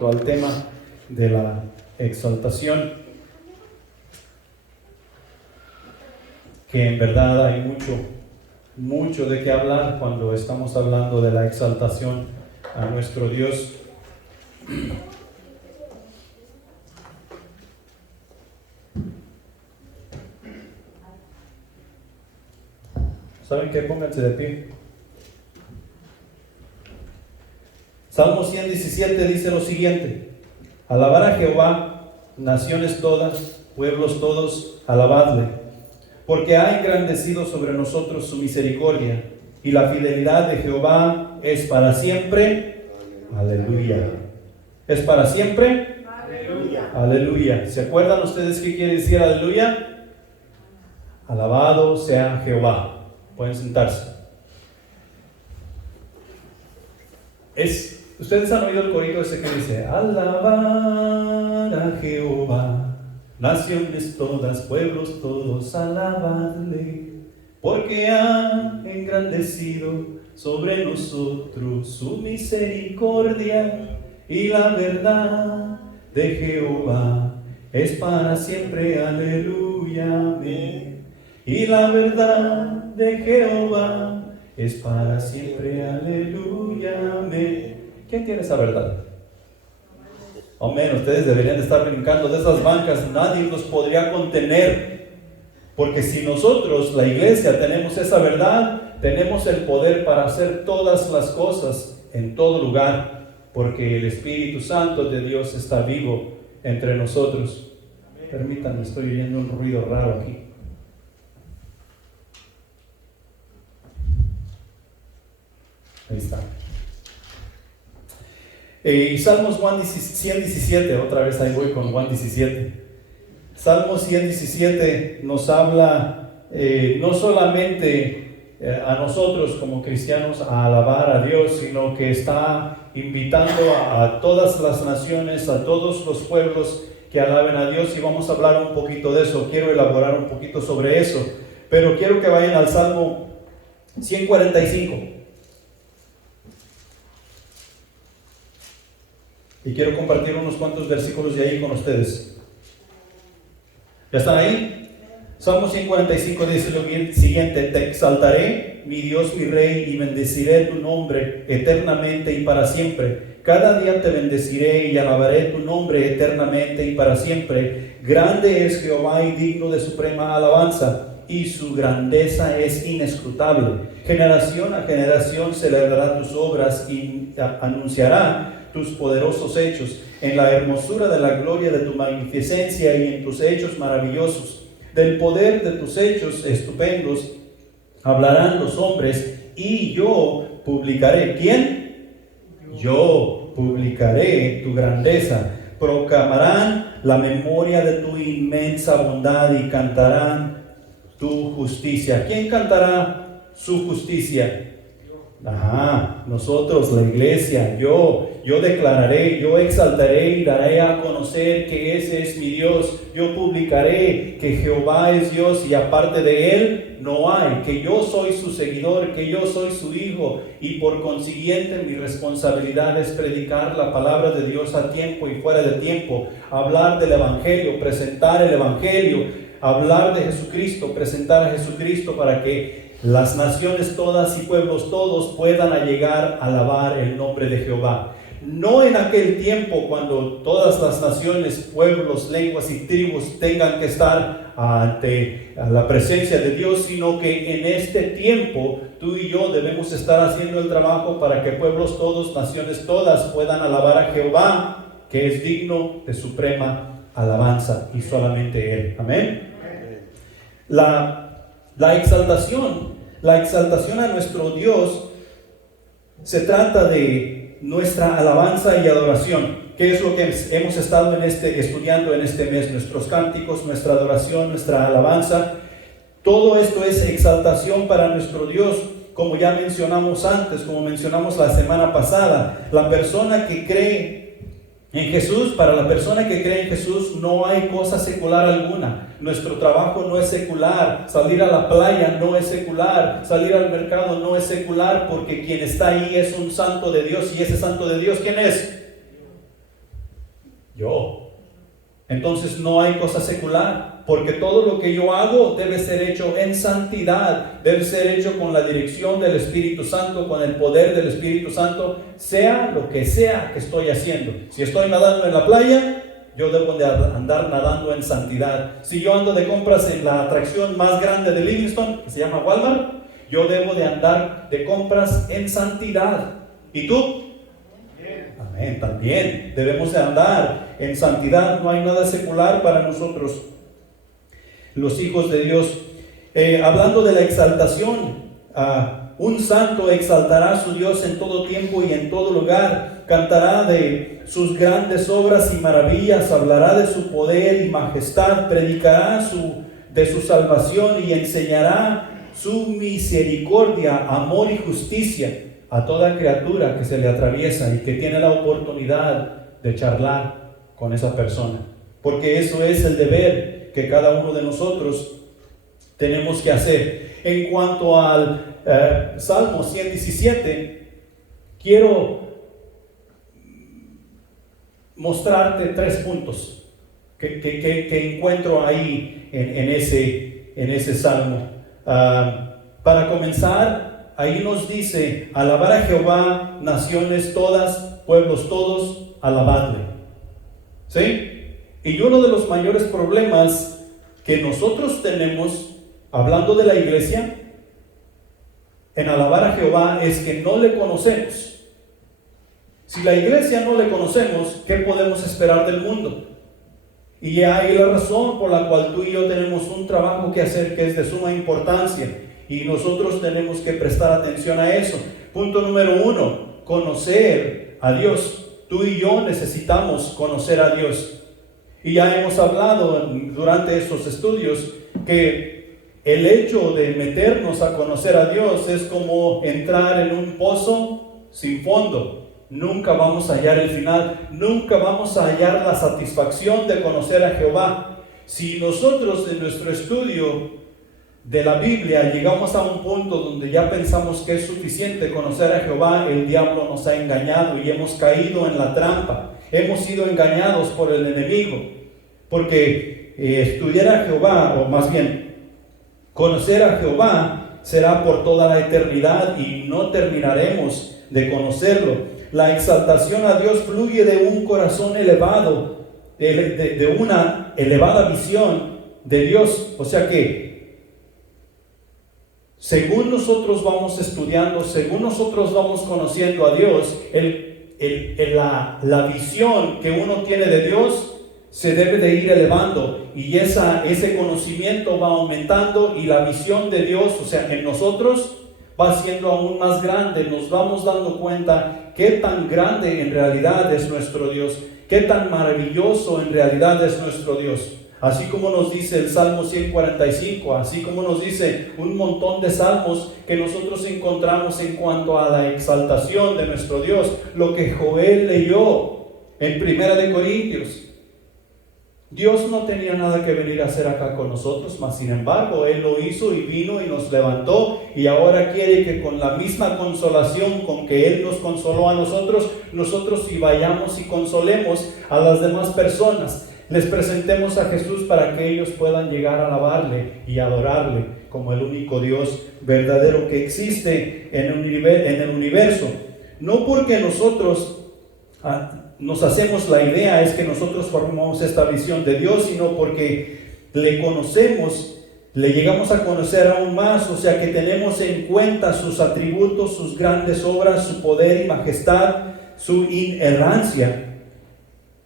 al tema de la exaltación, que en verdad hay mucho de qué hablar cuando estamos hablando de la exaltación a nuestro Dios. ¿Saben qué? Pónganse de pie. Salmo 117 dice lo siguiente: alabar a Jehová, naciones todas, pueblos todos, alabadle, porque ha engrandecido sobre nosotros su misericordia, y la fidelidad de Jehová es para siempre. Aleluya. ¿Es para siempre? Aleluya. Aleluya. ¿Se acuerdan ustedes qué quiere decir aleluya? Alabado sea Jehová. Pueden sentarse. Ustedes han oído el corito ese que dice: alabar a Jehová, naciones todas, pueblos todos, alabadle, porque ha engrandecido sobre nosotros su misericordia, y la verdad de Jehová es para siempre. Aleluya, amén. Y la verdad de Jehová es para siempre. Aleluya, amén. ¿Quién tiene esa verdad? Amén. Ustedes deberían de estar brincando de esas bancas. Nadie los podría contener. Porque si nosotros, la iglesia, tenemos esa verdad, tenemos el poder para hacer todas las cosas en todo lugar. Porque el Espíritu Santo de Dios está vivo entre nosotros. Permítanme, estoy oyendo un ruido raro aquí. Ahí está. Y Salmos 117, otra vez ahí voy con 117. Salmos 117 nos habla no solamente a nosotros como cristianos a alabar a Dios, sino que está invitando a todas las naciones, a todos los pueblos que alaben a Dios, y vamos a hablar un poquito de eso. Quiero elaborar un poquito sobre eso, pero quiero que vayan al Salmo 145. Y quiero compartir unos cuantos versículos de ahí con ustedes. ¿Ya están ahí? Salmo 145 dice lo siguiente: te exaltaré, mi Dios, mi Rey, y bendeciré tu nombre eternamente y para siempre. Cada día te bendeciré y alabaré tu nombre eternamente y para siempre. Grande es Jehová y digno de suprema alabanza, y su grandeza es inescrutable. Generación a generación celebrará tus obras y anunciará tus poderosos hechos. En la hermosura de la gloria de tu magnificencia y en tus hechos maravillosos. Del poder de tus hechos estupendos hablarán los hombres, y yo publicaré. ¿Quién? Yo publicaré tu grandeza. Proclamarán la memoria de tu inmensa bondad y cantarán tu justicia. ¿Quién cantará su justicia? Nosotros, la iglesia. Yo declararé, yo exaltaré y daré a conocer que ese es mi Dios. Yo publicaré que Jehová es Dios y aparte de Él no hay, que yo soy su seguidor, que yo soy su hijo, y por consiguiente mi responsabilidad es predicar la palabra de Dios a tiempo y fuera de tiempo, hablar del Evangelio, presentar el Evangelio, hablar de Jesucristo, presentar a Jesucristo, para que las naciones todas y pueblos todos puedan llegar a alabar el nombre de Jehová. No en aquel tiempo cuando todas las naciones, pueblos, lenguas y tribus tengan que estar ante la presencia de Dios, sino que en este tiempo tú y yo debemos estar haciendo el trabajo para que pueblos todos, naciones todas puedan alabar a Jehová, que es digno de suprema alabanza, y solamente Él. Amén. La exaltación a nuestro Dios se trata de nuestra alabanza y adoración, que es lo que hemos estado estudiando en este mes: nuestros cánticos, nuestra adoración, nuestra alabanza. Todo esto es exaltación para nuestro Dios, como ya mencionamos antes, como mencionamos la semana pasada. La persona que cree en Jesús, para la persona que cree en Jesús no hay cosa secular alguna. Nuestro trabajo no es secular, salir a la playa no es secular, salir al mercado no es secular, porque quien está ahí es un santo de Dios. ¿Y ese santo de Dios quién es? Yo. Entonces no hay cosa secular, porque todo lo que yo hago debe ser hecho en santidad, debe ser hecho con la dirección del Espíritu Santo, con el poder del Espíritu Santo, sea lo que sea que estoy haciendo. Si estoy nadando en la playa, yo debo de andar nadando en santidad. Si yo ando de compras en la atracción más grande de Livingston, que se llama Walmart, yo debo de andar de compras en santidad. ¿Y tú? Amén, también debemos de andar en santidad. No hay nada secular para nosotros, los hijos de Dios. Hablando de la exaltación, un santo exaltará a su Dios en todo tiempo y en todo lugar. Cantará de sus grandes obras y maravillas, hablará de su poder y majestad, predicará de su salvación y enseñará su misericordia, amor y justicia a toda criatura que se le atraviesa y que tiene la oportunidad de charlar con esa persona. Porque eso es el deber que cada uno de nosotros tenemos que hacer. En cuanto al Salmo 117, quiero mostrarte 3 puntos que encuentro ahí en ese Salmo. Para comenzar, ahí nos dice: alabar a Jehová, naciones todas, pueblos todos, alabadle. ¿Sí? Y uno de los mayores problemas que nosotros tenemos, hablando de la iglesia, en alabar a Jehová, es que no le conocemos. Si la iglesia no le conocemos, ¿qué podemos esperar del mundo? Y hay la razón por la cual tú y yo tenemos un trabajo que hacer que es de suma importancia, y nosotros tenemos que prestar atención a eso. Punto número 1, conocer a Dios. Tú y yo necesitamos conocer a Dios. Y ya hemos hablado durante estos estudios que el hecho de meternos a conocer a Dios es como entrar en un pozo sin fondo. Nunca vamos a hallar el final, nunca vamos a hallar la satisfacción de conocer a Jehová. Si nosotros en nuestro estudio de la Biblia llegamos a un punto donde ya pensamos que es suficiente conocer a Jehová, el diablo nos ha engañado y hemos caído en la trampa. Hemos sido engañados por el enemigo, porque estudiar a Jehová, o más bien conocer a Jehová, será por toda la eternidad y no terminaremos de conocerlo. La exaltación a Dios fluye de un corazón elevado, de una elevada visión de Dios. O sea que, según nosotros vamos estudiando, según nosotros vamos conociendo a Dios, la visión que uno tiene de Dios se debe de ir elevando, y ese conocimiento va aumentando, y la visión de Dios, o sea, en nosotros, va siendo aún más grande. Nos vamos dando cuenta qué tan grande en realidad es nuestro Dios, qué tan maravilloso en realidad es nuestro Dios. Así como nos dice el Salmo 145, así como nos dice un montón de salmos que nosotros encontramos en cuanto a la exaltación de nuestro Dios. Lo que Joel leyó en 1 Corintios. Dios no tenía nada que venir a hacer acá con nosotros, mas sin embargo Él lo hizo y vino y nos levantó, y ahora quiere que con la misma consolación con que Él nos consoló a nosotros y vayamos y consolemos a las demás personas. Les presentemos a Jesús para que ellos puedan llegar a alabarle y adorarle como el único Dios verdadero que existe en el universo. No porque nosotros nos hacemos la idea es que nosotros formamos esta visión de Dios, sino porque le conocemos, le llegamos a conocer aún más. O sea que tenemos en cuenta sus atributos, sus grandes obras, su poder y majestad, su inerrancia,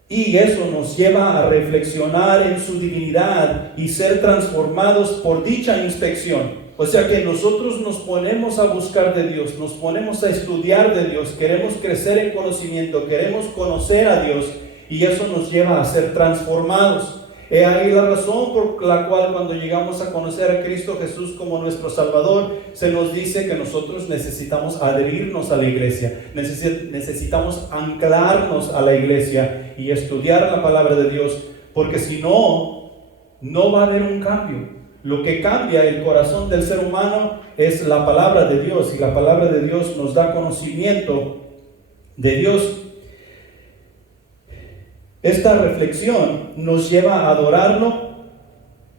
y eso nos lleva a reflexionar en su divinidad y ser transformados por dicha inspección. O sea que nosotros nos ponemos a buscar de Dios, nos ponemos a estudiar de Dios, queremos crecer en conocimiento, queremos conocer a Dios, y eso nos lleva a ser transformados. He ahí la razón por la cual cuando llegamos a conocer a Cristo Jesús como nuestro Salvador, se nos dice que nosotros necesitamos adherirnos a la iglesia, necesitamos anclarnos a la iglesia y estudiar la palabra de Dios, porque si no, no va a haber un cambio. Lo que cambia el corazón del ser humano es la palabra de Dios, y la palabra de Dios nos da conocimiento de Dios. Esta reflexión nos lleva a adorarlo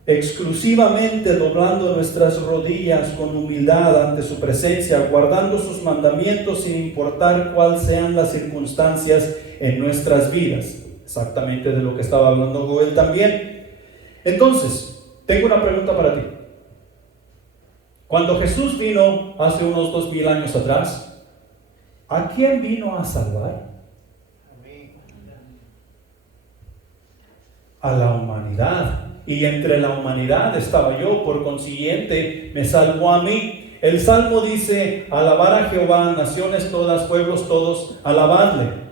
exclusivamente doblando nuestras rodillas con humildad ante su presencia, guardando sus mandamientos sin importar cuáles sean las circunstancias en nuestras vidas. Exactamente de lo que estaba hablando Joel también. Entonces, tengo una pregunta para ti. Cuando Jesús vino hace unos 2000 años atrás, ¿a quién vino a salvar? A la humanidad. Y entre la humanidad estaba yo, por consiguiente me salvó a mí. El Salmo dice: alabar a Jehová, naciones todas, pueblos todos, alabadle.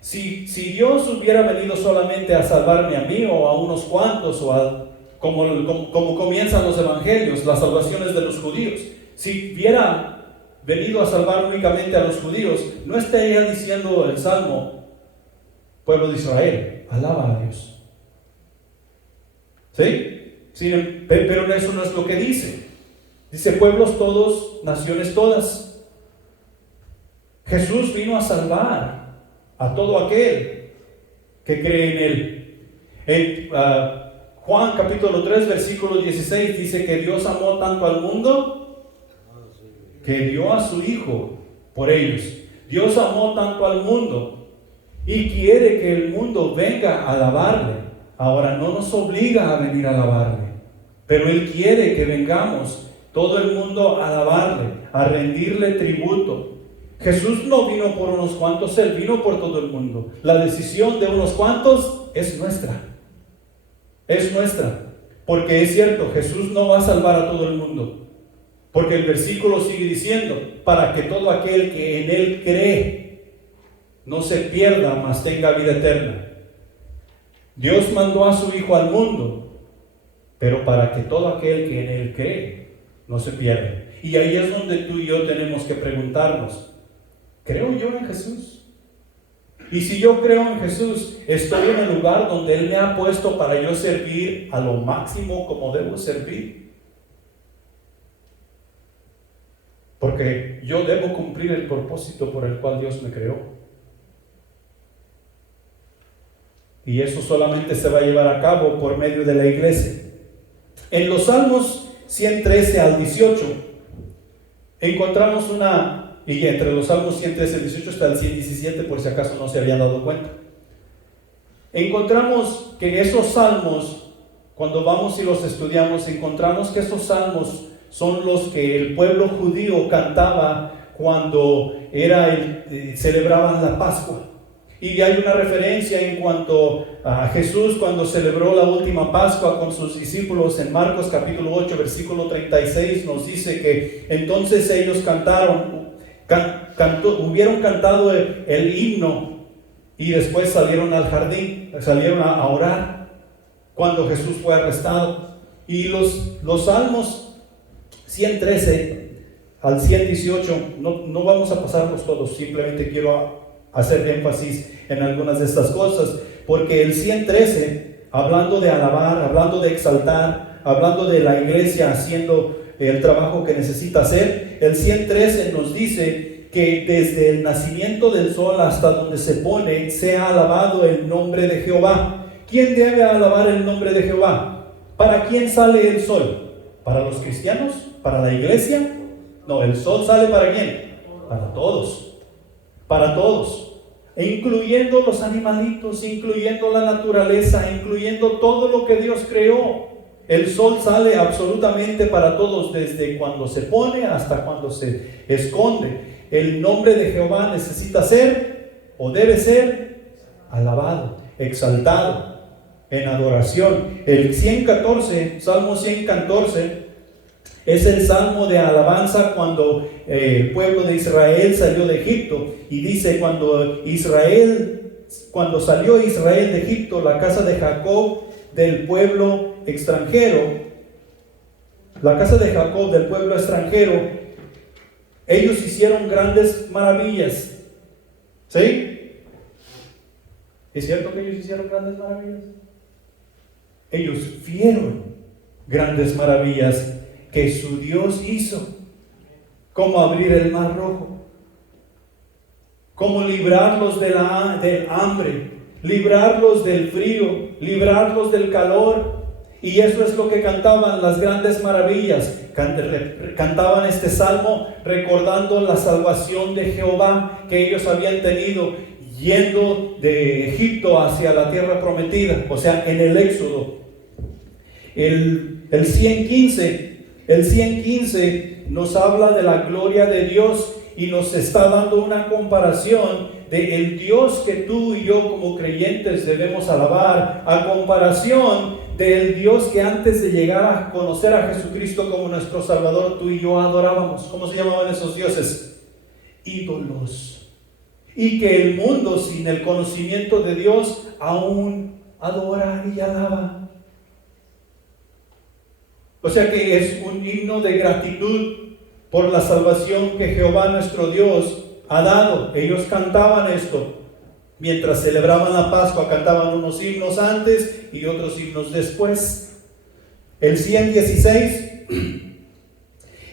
Si Dios hubiera venido solamente a salvarme a mí o a unos cuantos, como comienzan los evangelios, las salvaciones de los judíos, si hubiera venido a salvar únicamente a los judíos, no estaría diciendo el Salmo: pueblo de Israel, alaba a Dios. ¿Sí? Sí, pero eso no es lo que dice. Dice pueblos todos, naciones todas. Jesús vino a salvar a todo aquel que cree en Él. En Juan capítulo 3 versículo 16 dice que Dios amó tanto al mundo que dio a su Hijo por ellos. Dios amó tanto al mundo y quiere que el mundo venga a alabarle. Ahora, no nos obliga a venir a alabarle, pero Él quiere que vengamos todo el mundo a alabarle, a rendirle tributo. Jesús no vino por unos cuantos, Él vino por todo el mundo. La decisión de unos cuantos es nuestra. Es nuestra. Porque es cierto, Jesús no va a salvar a todo el mundo. Porque el versículo sigue diciendo: para que todo aquel que en Él cree no se pierda, mas tenga vida eterna. Dios mandó a su Hijo al mundo, pero para que todo aquel que en Él cree no se pierda. Y ahí es donde tú y yo tenemos que preguntarnos: ¿creo yo en Jesús? Y si yo creo en Jesús, ¿estoy en el lugar donde Él me ha puesto para yo servir a lo máximo como debo servir? Porque yo debo cumplir el propósito por el cual Dios me creó. Y eso solamente se va a llevar a cabo por medio de la iglesia. En los Salmos 113 al 18 encontramos y entre los Salmos 113 al 18 está el 117, por si acaso no se habían dado cuenta. Encontramos que esos salmos, cuando vamos y los estudiamos, encontramos que esos salmos son los que el pueblo judío cantaba cuando celebraban la Pascua. Y hay una referencia en cuanto a Jesús cuando celebró la última Pascua con sus discípulos en Marcos capítulo 8 versículo 36 nos dice que entonces ellos hubieron cantado el himno y después salieron al jardín, salieron a orar cuando Jesús fue arrestado. Y los Salmos 113 al 118 no vamos a pasarlos todos, simplemente quiero hacer énfasis en algunas de estas cosas, porque el 113, hablando de alabar, hablando de exaltar, hablando de la iglesia haciendo el trabajo que necesita hacer, el 113 nos dice que desde el nacimiento del sol hasta donde se pone, sea alabado el nombre de Jehová. ¿Quién debe alabar el nombre de Jehová? ¿Para quién sale el sol? ¿Para los cristianos? ¿Para la iglesia? No, el sol sale ¿para quién? Para todos. Para todos. Incluyendo los animalitos, incluyendo la naturaleza, incluyendo todo lo que Dios creó. El sol sale absolutamente para todos, desde cuando se pone hasta cuando se esconde. El nombre de Jehová necesita ser o debe ser alabado, exaltado en adoración. El 114, Salmo 114, es el salmo de alabanza cuando el pueblo de Israel salió de Egipto. Y dice, cuando salió Israel de Egipto, la casa de Jacob del pueblo extranjero, ellos hicieron grandes maravillas. ¿Sí? ¿Es cierto que ellos hicieron grandes maravillas? Ellos vieron grandes maravillas que su Dios hizo, como abrir el mar rojo, como librarlos del hambre, librarlos del frío, librarlos del calor. Y eso es lo que cantaban las grandes maravillas. Cantaban este salmo recordando la salvación de Jehová que ellos habían tenido yendo de Egipto hacia la tierra prometida, o sea, en el Éxodo. El 115 nos habla de la gloria de Dios y nos está dando una comparación de el Dios que tú y yo como creyentes debemos alabar, a comparación del Dios que antes de llegar a conocer a Jesucristo como nuestro Salvador, tú y yo adorábamos. ¿Cómo se llamaban esos dioses? Ídolos. Y que el mundo sin el conocimiento de Dios aún adora y alaba. O sea que es un himno de gratitud por la salvación que Jehová nuestro Dios ha dado. Ellos cantaban esto. Mientras celebraban la Pascua, cantaban unos himnos antes y otros himnos después. El 116,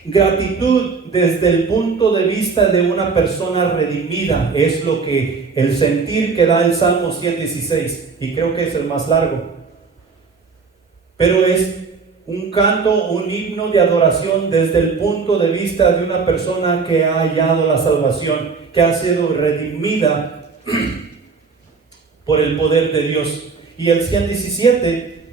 gratitud desde el punto de vista de una persona redimida, es lo que el sentir que da el Salmo 116, y creo que es el más largo. Pero es un canto, un himno de adoración desde el punto de vista de una persona que ha hallado la salvación, que ha sido redimida por el poder de Dios. Y el 117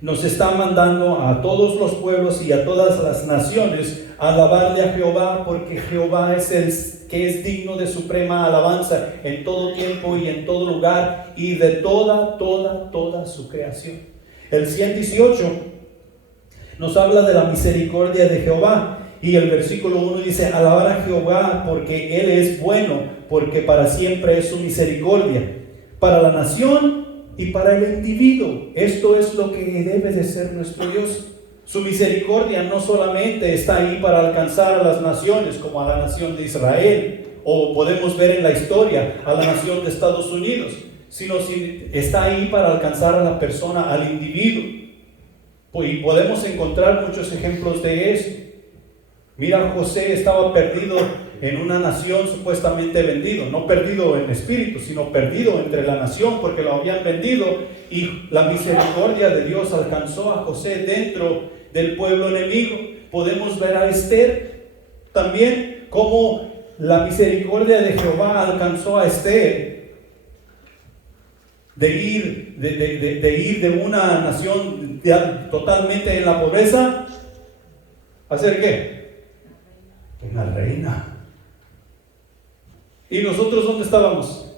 nos está mandando a todos los pueblos y a todas las naciones a alabarle a Jehová, porque Jehová es el que es digno de suprema alabanza en todo tiempo y en todo lugar y de toda su creación. El 118 nos habla de la misericordia de Jehová. Y el versículo 1 dice: alabar a Jehová porque Él es bueno, porque para siempre es su misericordia, para la nación y para el individuo. Esto es lo que debe de ser nuestro Dios. Su misericordia no solamente está ahí para alcanzar a las naciones, como a la nación de Israel, o podemos ver en la historia a la nación de Estados Unidos, sino está ahí para alcanzar a la persona, al individuo. Y podemos encontrar muchos ejemplos de eso. Mira, José estaba perdido en una nación supuestamente vendido, no perdido en espíritu, sino perdido entre la nación porque lo habían vendido, y la misericordia de Dios alcanzó a José dentro del pueblo enemigo. Podemos ver a Esther también, cómo la misericordia de Jehová alcanzó a Esther de ir de una nación totalmente en la pobreza a ser ¿qué? Una reina. ¿Y nosotros dónde estábamos?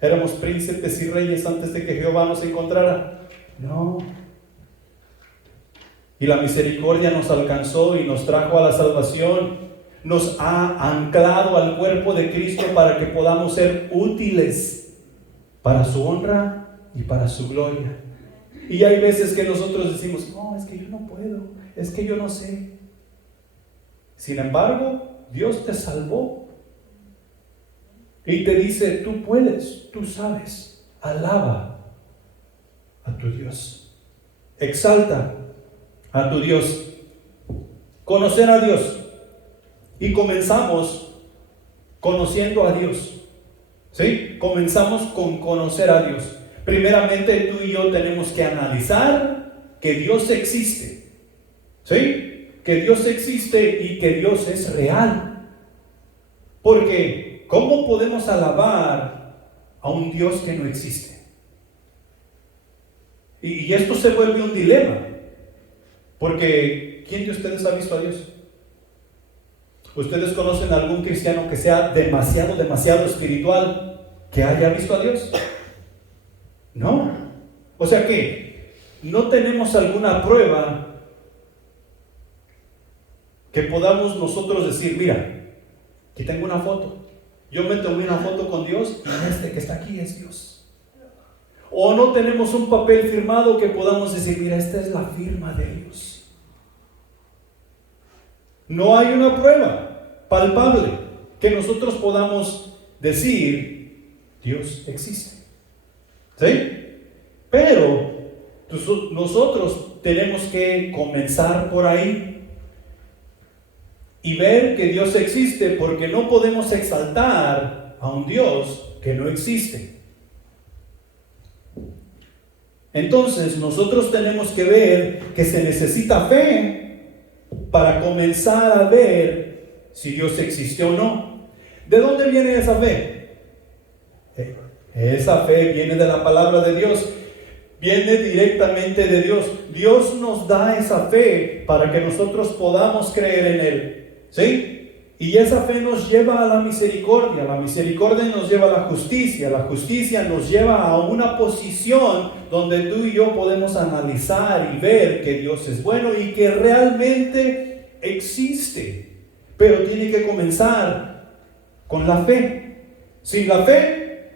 ¿Éramos príncipes y reyes antes de que Jehová nos encontrara? No. Y la misericordia nos alcanzó y nos trajo a la salvación. Nos ha anclado al cuerpo de Cristo para que podamos ser útiles para su honra y para su gloria. Y hay veces que nosotros decimos: no, es que yo no puedo, es que yo no sé. Sin embargo, Dios te salvó y te dice: tú puedes, tú sabes. Alaba a tu Dios, exalta a tu Dios. Conocer a Dios. Y comenzamos conociendo a Dios. ¿Sí? Comenzamos con conocer a Dios. Primeramente, tú y yo tenemos que analizar que Dios existe. ¿Sí? Que Dios existe y que Dios es real. Porque ¿cómo podemos alabar a un Dios que no existe? Y esto se vuelve un dilema. Porque ¿quién de ustedes ha visto a Dios? ¿Ustedes conocen a algún cristiano que sea demasiado espiritual, que haya visto a Dios? No. O sea que no tenemos alguna prueba que podamos nosotros decir: mira, aquí tengo una foto, yo me tomé una foto con Dios y este que está aquí es Dios. O no tenemos un papel firmado que podamos decir: mira, esta es la firma de Dios. No hay una prueba palpable que nosotros podamos decir: Dios existe. ¿Sí? Pero nosotros tenemos que comenzar por ahí y ver que Dios existe, porque no podemos exaltar a un Dios que no existe. Entonces nosotros tenemos que ver que se necesita fe para comenzar a ver si Dios existe o no. ¿De dónde viene esa fe? Esa fe viene de la palabra de Dios, viene directamente de Dios. Dios nos da esa fe para que nosotros podamos creer en Él, ¿sí? Y esa fe nos lleva a la misericordia nos lleva a la justicia nos lleva a una posición donde tú y yo podemos analizar y ver que Dios es bueno y que realmente existe. Pero tiene que comenzar con la fe. Sin la fe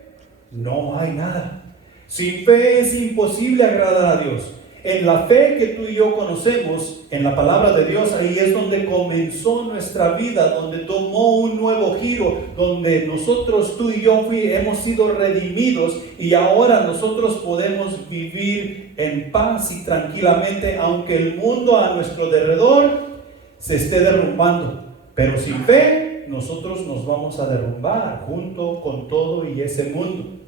no hay nada. Sin fe es imposible agradar a Dios. En la fe que tú y yo conocemos, en la palabra de Dios, ahí es donde comenzó nuestra vida, donde tomó un nuevo giro, donde nosotros, tú y yo, hemos sido redimidos y ahora nosotros podemos vivir en paz y tranquilamente, aunque el mundo a nuestro alrededor se esté derrumbando. Pero sin fe, nosotros nos vamos a derrumbar junto con todo y ese mundo.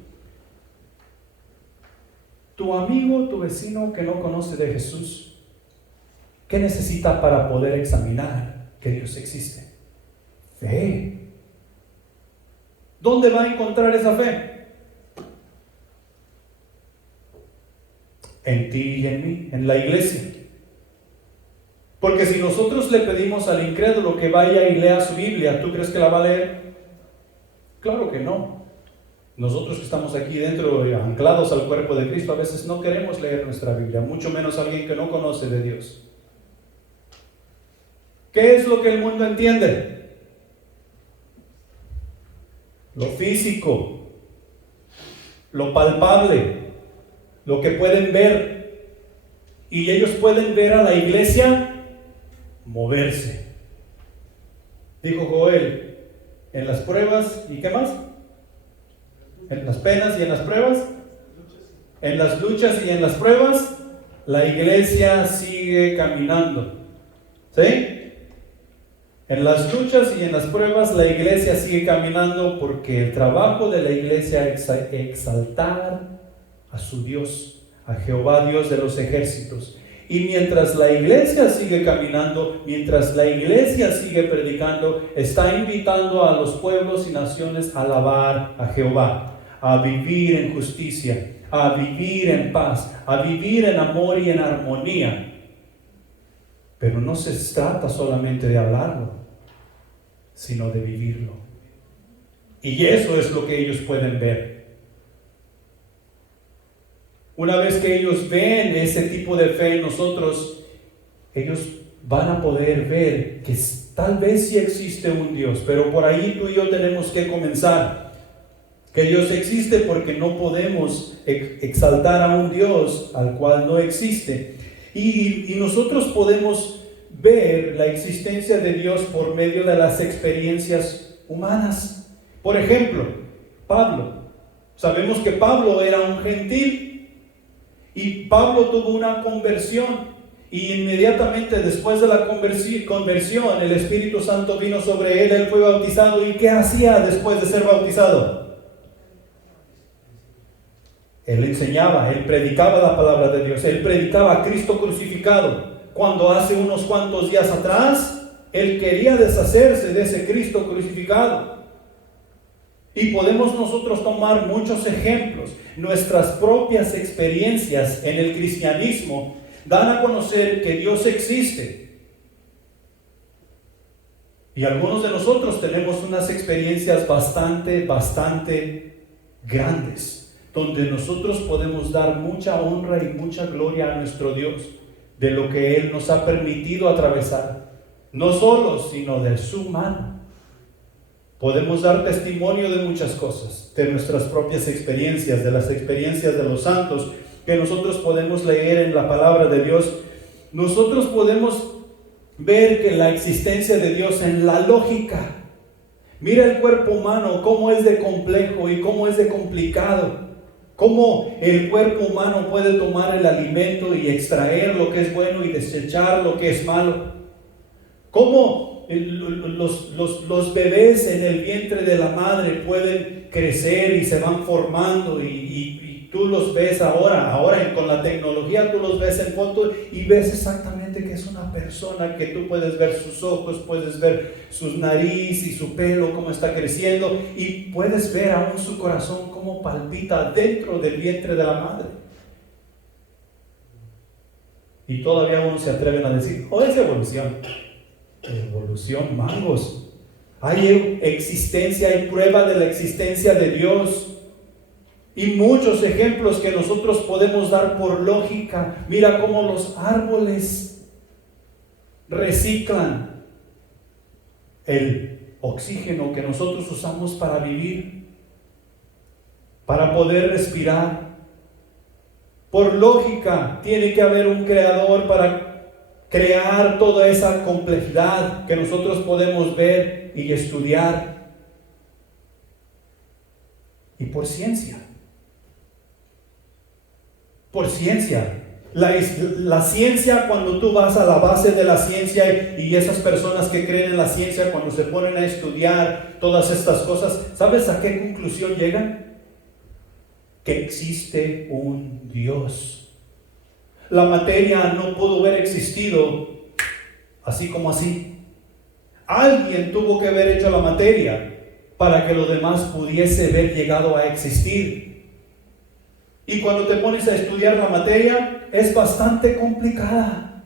Tu amigo, tu vecino que no conoce de Jesús, ¿qué necesita para poder examinar que Dios existe? Fe. ¿Dónde va a encontrar esa fe? En ti y en mí, en la iglesia. Porque si nosotros le pedimos al incrédulo que vaya y lea su Biblia, ¿tú crees que la va a leer? Claro que no. Nosotros que estamos aquí dentro, anclados al cuerpo de Cristo, a veces no queremos leer nuestra Biblia, mucho menos alguien que no conoce de Dios. ¿Qué es lo que el mundo entiende? Lo físico, lo palpable, lo que pueden ver. Y ellos pueden ver a la iglesia moverse. Dijo Joel, en las pruebas, ¿y qué más? En las penas y en las pruebas, en las luchas y en las pruebas, la iglesia sigue caminando. ¿Sí? En las luchas y en las pruebas, la iglesia sigue caminando porque el trabajo de la iglesia es exaltar a su Dios, a Jehová Dios de los ejércitos. Y mientras la iglesia sigue caminando, mientras la iglesia sigue predicando, está invitando a los pueblos y naciones a alabar a Jehová, a vivir en justicia, a vivir en paz, a vivir en amor y en armonía. Pero no se trata solamente de hablarlo, sino de vivirlo. Y eso es lo que ellos pueden ver. Una vez que ellos ven ese tipo de fe en nosotros, ellos van a poder ver que tal vez sí existe un Dios, pero por ahí tú y yo tenemos que comenzar. Que Dios existe porque no podemos exaltar a un Dios al cual no existe. Y nosotros podemos ver la existencia de Dios por medio de las experiencias humanas. Por ejemplo, Pablo. Sabemos que Pablo era un gentil y Pablo tuvo una conversión. Y inmediatamente después de la conversión, el Espíritu Santo vino sobre él fue bautizado. ¿Y qué hacía después de ser bautizado? Él enseñaba, él predicaba la palabra de Dios, él predicaba a Cristo crucificado. Cuando hace unos cuantos días atrás, él quería deshacerse de ese Cristo crucificado. Y podemos nosotros tomar muchos ejemplos. Nuestras propias experiencias en el cristianismo dan a conocer que Dios existe. Y algunos de nosotros tenemos unas experiencias bastante grandes, donde nosotros podemos dar mucha honra y mucha gloria a nuestro Dios, de lo que Él nos ha permitido atravesar, no solo, sino de su mano. Podemos dar testimonio de muchas cosas, de nuestras propias experiencias, de las experiencias de los santos, que nosotros podemos leer en la palabra de Dios. Nosotros podemos ver que la existencia de Dios en la lógica. Mira el cuerpo humano, cómo es de complejo y cómo es de complicado. Cómo el cuerpo humano puede tomar el alimento y extraer lo que es bueno y desechar lo que es malo. Cómo los bebés en el vientre de la madre pueden crecer y se van formando y tú los ves ahora con la tecnología tú los ves en fotos y ves exactamente que es una persona, que tú puedes ver sus ojos, puedes ver su nariz y su pelo, cómo está creciendo, y puedes ver aún su corazón cómo palpita dentro del vientre de la madre. Y todavía uno se atreven a decir, oh, es evolución. Evolución, mangos. Hay existencia, hay prueba de la existencia de Dios. Y muchos ejemplos que nosotros podemos dar por lógica. Mira cómo los árboles reciclan el oxígeno que nosotros usamos para vivir, para poder respirar. Por lógica, tiene que haber un creador para crear toda esa complejidad que nosotros podemos ver y estudiar. Y por ciencia. Por ciencia. La ciencia, cuando tú vas a la base de la ciencia y esas personas que creen en la ciencia, cuando se ponen a estudiar todas estas cosas, ¿sabes a qué conclusión llegan? Que existe un Dios. La materia no pudo haber existido así como así. Alguien tuvo que haber hecho la materia para que lo demás pudiese haber llegado a existir. Y cuando te pones a estudiar la materia, es bastante complicada.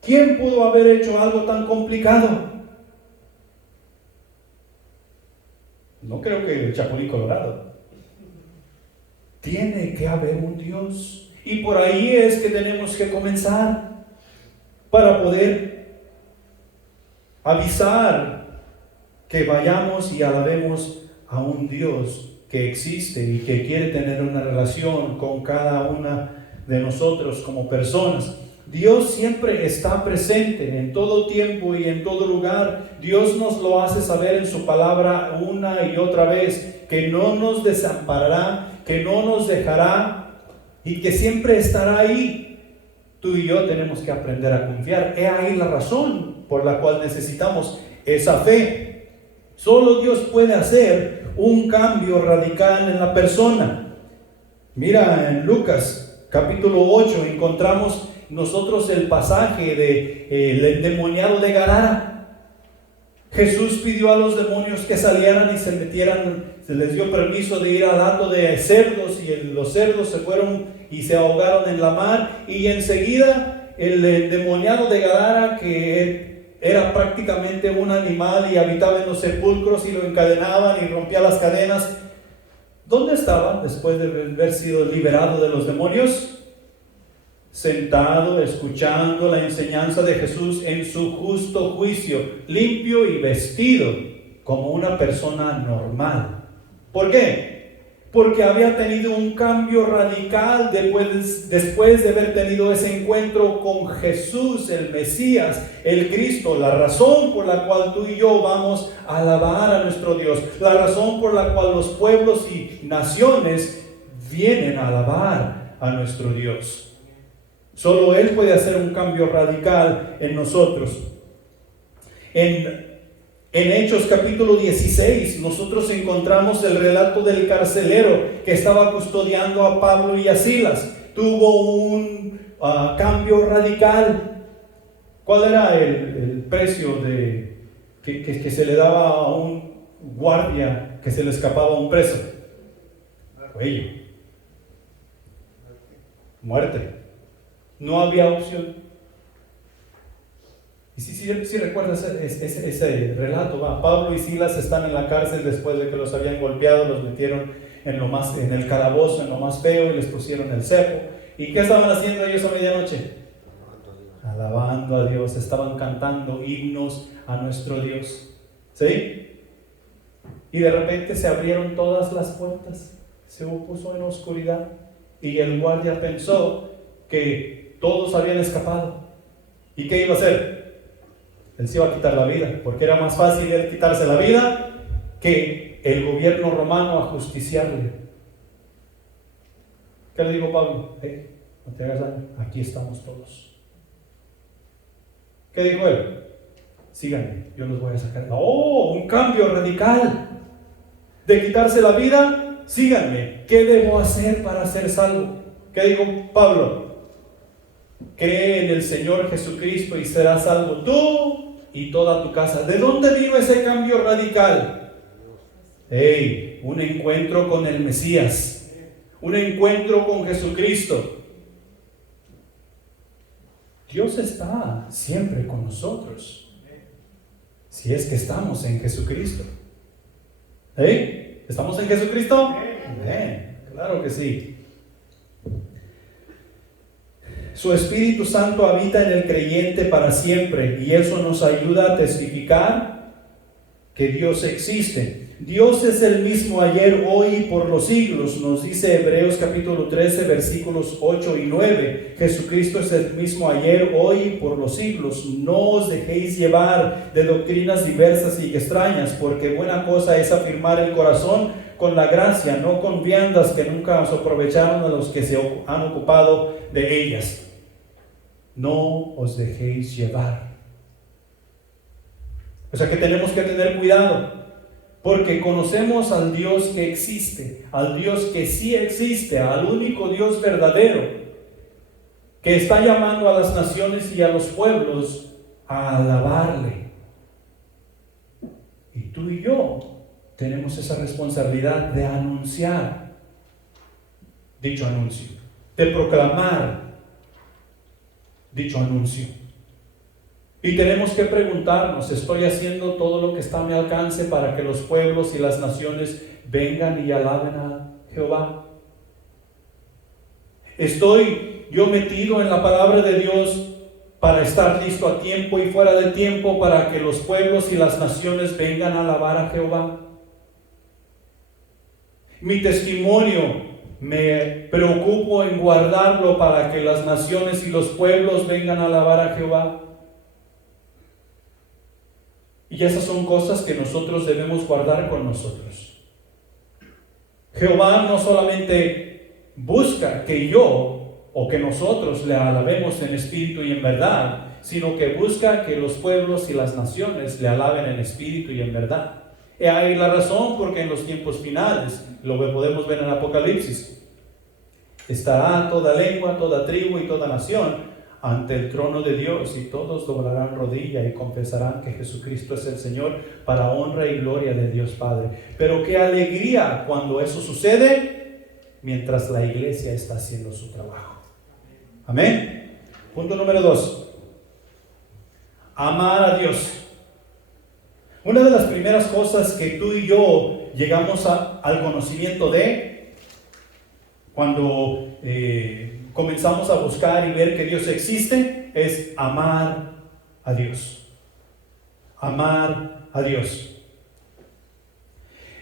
¿Quién pudo haber hecho algo tan complicado? No creo que el Chapulín Colorado. Tiene que haber un Dios. Y por ahí es que tenemos que comenzar para poder avisar que vayamos y alabemos a un Dios que existe y que quiere tener una relación con cada una de nosotros como personas. Dios siempre está presente en todo tiempo y en todo lugar. Dios nos lo hace saber en su palabra una y otra vez, que no nos desamparará, que no nos dejará y que siempre estará ahí. Tú y yo tenemos que aprender a confiar. He ahí la razón por la cual necesitamos esa fe. Solo Dios puede hacer un cambio radical en la persona. Mira, en Lucas capítulo 8 encontramos nosotros el pasaje del endemoniado de Gadara. Jesús pidió a los demonios que salieran y se metieran, se les dio permiso de ir al hato de cerdos, y los cerdos se fueron y se ahogaron en la mar, y enseguida el endemoniado de Gadara, que era prácticamente un animal y habitaba en los sepulcros, y lo encadenaban y rompía las cadenas, ¿dónde estaba después de haber sido liberado de los demonios? Sentado, escuchando la enseñanza de Jesús en su justo juicio, limpio y vestido como una persona normal. ¿Por qué? Porque había tenido un cambio radical después de haber tenido ese encuentro con Jesús, el Mesías, el Cristo, la razón por la cual tú y yo vamos a alabar a nuestro Dios, la razón por la cual los pueblos y naciones vienen a alabar a nuestro Dios. Solo Él puede hacer un cambio radical en nosotros. En Hechos capítulo 16, nosotros encontramos el relato del carcelero que estaba custodiando a Pablo y a Silas. Tuvo un cambio radical. ¿Cuál era el precio que se le daba a un guardia que se le escapaba a un preso? Cuello. Muerte. No había opción. Y si recuerdas ese relato, Pablo y Silas están en la cárcel después de que los habían golpeado, los metieron en el calabozo, en lo más feo, y les pusieron el cepo. ¿Y qué estaban haciendo ellos a medianoche? Alabando a Dios, estaban cantando himnos a nuestro Dios. ¿Sí? Y de repente se abrieron todas las puertas, se puso en oscuridad, y el guardia pensó que todos habían escapado. ¿Y qué iba a hacer? Él se iba a quitar la vida, porque era más fácil él quitarse la vida que el gobierno romano ajusticiarle. ¿Qué le dijo Pablo? No te hagas daño, aquí estamos todos. ¿Qué dijo él? Síganme, yo los voy a sacar. ¡Oh! Un cambio radical. De quitarse la vida síganme. ¿Qué debo hacer para ser salvo? ¿Qué dijo Pablo? Cree en el Señor Jesucristo y serás salvo tú y toda tu casa. ¿De dónde vino ese cambio radical? Un encuentro con el Mesías, un encuentro con Jesucristo. Dios está siempre con nosotros, si es que estamos en Jesucristo. ¿Estamos en Jesucristo? Amén. Claro que sí. Su Espíritu Santo habita en el creyente para siempre, y eso nos ayuda a testificar que Dios existe. Dios es el mismo ayer, hoy y por los siglos, nos dice Hebreos capítulo 13, versículos 8 y 9. Jesucristo es el mismo ayer, hoy y por los siglos. No os dejéis llevar de doctrinas diversas y extrañas, porque buena cosa es afirmar el corazón con la gracia, no con viandas que nunca os aprovecharon a los que se han ocupado de ellas. No os dejéis llevar. O sea que tenemos que tener cuidado, porque conocemos al Dios que existe, al Dios que sí existe, al único Dios verdadero, que está llamando a las naciones y a los pueblos a alabarle. Y tú y yo tenemos esa responsabilidad de anunciar dicho anuncio, de proclamar dicho anuncio. Y tenemos que preguntarnos, ¿estoy haciendo todo lo que está a mi alcance para que los pueblos y las naciones vengan y alaben a Jehová? ¿Estoy yo metido en la palabra de Dios para estar listo a tiempo y fuera de tiempo para que los pueblos y las naciones vengan a alabar a Jehová? Mi testimonio, me preocupo en guardarlo para que las naciones y los pueblos vengan a alabar a Jehová. Y esas son cosas que nosotros debemos guardar con nosotros. Jehová no solamente busca que yo o que nosotros le alabemos en espíritu y en verdad, sino que busca que los pueblos y las naciones le alaben en espíritu y en verdad. Y hay la razón porque en los tiempos finales, lo que podemos ver en Apocalipsis, estará toda lengua, toda tribu y toda nación ante el trono de Dios, y todos doblarán rodilla y confesarán que Jesucristo es el Señor, para honra y gloria de Dios Padre. Pero qué alegría cuando eso sucede, mientras la iglesia está haciendo su trabajo. Amén. Punto número 2. Amar a Dios. Una de las primeras cosas que tú y yo llegamos al conocimiento de, cuando comenzamos a buscar y ver que Dios existe, es amar a Dios. Amar a Dios.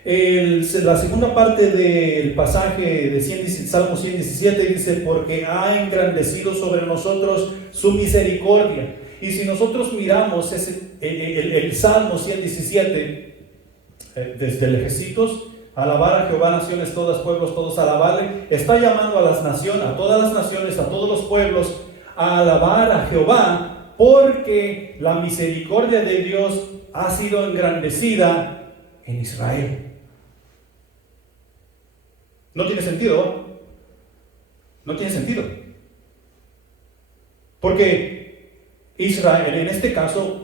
La segunda parte del pasaje de Salmo 117 dice: porque ha engrandecido sobre nosotros su misericordia. Y si nosotros miramos el Salmo 117 desde lejecitos, alabar a Jehová, naciones todas, pueblos todos, alabarle, está llamando a las naciones, a todas las naciones, a todos los pueblos, a alabar a Jehová, porque la misericordia de Dios ha sido engrandecida en Israel. No tiene sentido. No tiene sentido. Porque Israel, en este caso,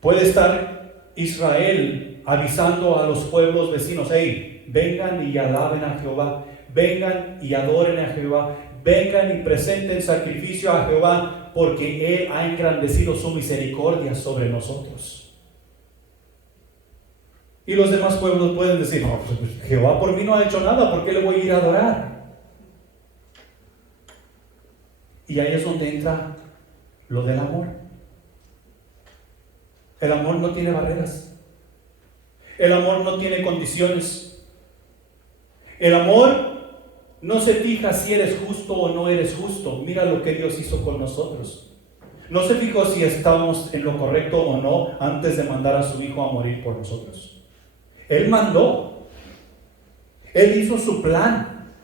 puede estar Israel avisando a los pueblos vecinos: hey, vengan y alaben a Jehová, vengan y adoren a Jehová, vengan y presenten sacrificio a Jehová, porque Él ha engrandecido su misericordia sobre nosotros. Y los demás pueblos pueden decir: no, pues Jehová por mí no ha hecho nada, ¿por qué le voy a ir a adorar? Y ahí es donde entra lo del amor. El amor no tiene barreras. El amor no tiene condiciones. El amor no se fija si eres justo o no eres justo. Mira lo que Dios hizo con nosotros. No se fijó si estamos en lo correcto o no antes de mandar a su Hijo a morir por nosotros. Él mandó. Él hizo su plan.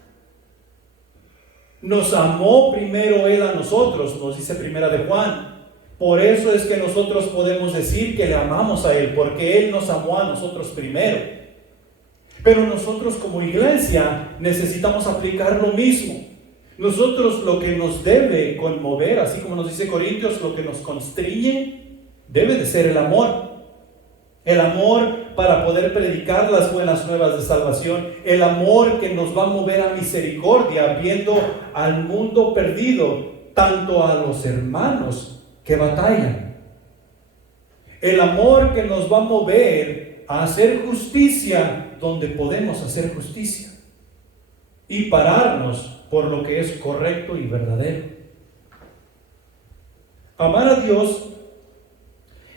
Nos amó primero Él a nosotros, nos dice Primera de Juan. Por eso es que nosotros podemos decir que le amamos a Él, porque Él nos amó a nosotros primero. Pero nosotros como iglesia necesitamos aplicar lo mismo. Nosotros lo que nos debe conmover, así como nos dice Corintios, lo que nos constriñe, debe de ser el amor. El amor para poder predicar las buenas nuevas de salvación. El amor que nos va a mover a misericordia, viendo al mundo perdido, tanto a los hermanos que batallan. El amor que nos va a mover a hacer justicia donde podemos hacer justicia. Y pararnos por lo que es correcto y verdadero. Amar a Dios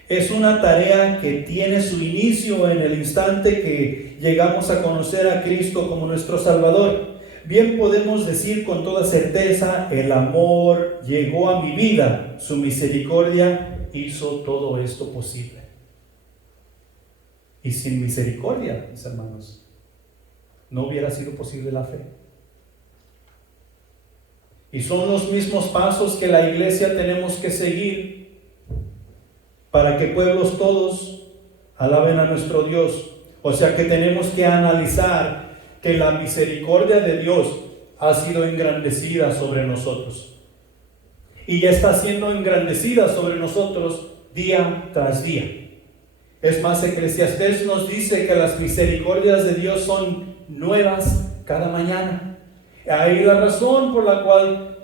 es una tarea que tiene su inicio en el instante que llegamos a conocer a Cristo como nuestro Salvador. Bien podemos decir con toda certeza, el amor llegó a mi vida, su misericordia hizo todo esto posible. Y sin misericordia, mis hermanos, no hubiera sido posible la fe. Y son los mismos pasos que la iglesia tenemos que seguir para que pueblos todos alaben a nuestro Dios. O sea que tenemos que analizar que la misericordia de Dios ha sido engrandecida sobre nosotros. Y ya está siendo engrandecida sobre nosotros día tras día. Es más, Eclesiastés nos dice que las misericordias de Dios son nuevas cada mañana. Ahí la razón por la cual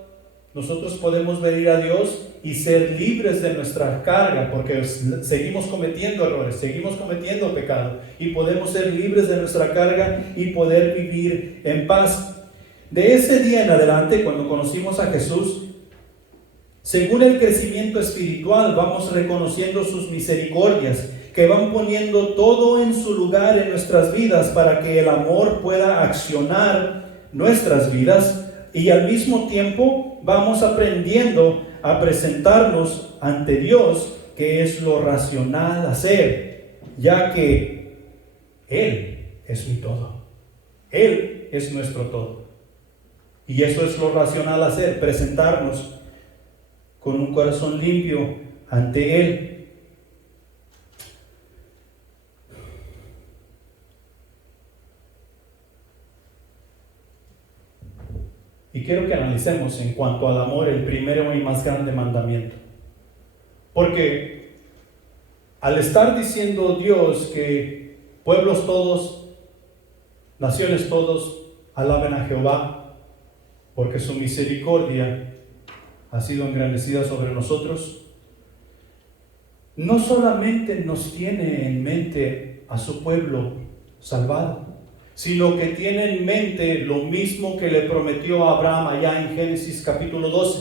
nosotros podemos venir a Dios y ser libres de nuestra carga, porque seguimos cometiendo errores, seguimos cometiendo pecado, y podemos ser libres de nuestra carga y poder vivir en paz. De ese día en adelante, cuando conocimos a Jesús, según el crecimiento espiritual, vamos reconociendo sus misericordias, que van poniendo todo en su lugar en nuestras vidas para que el amor pueda accionar nuestras vidas, y al mismo tiempo vamos aprendiendo a presentarnos ante Dios, que es lo racional hacer, ya que Él es mi todo. Él es nuestro todo. Y eso es lo racional hacer, presentarnos con un corazón limpio ante Él. Y quiero que analicemos en cuanto al amor el primero y más grande mandamiento. Porque al estar diciendo Dios que pueblos todos, naciones todos, alaben a Jehová, porque su misericordia ha sido engrandecida sobre nosotros, no solamente nos tiene en mente a su pueblo salvado, sino que tiene en mente lo mismo que le prometió a Abraham allá en Génesis capítulo 12,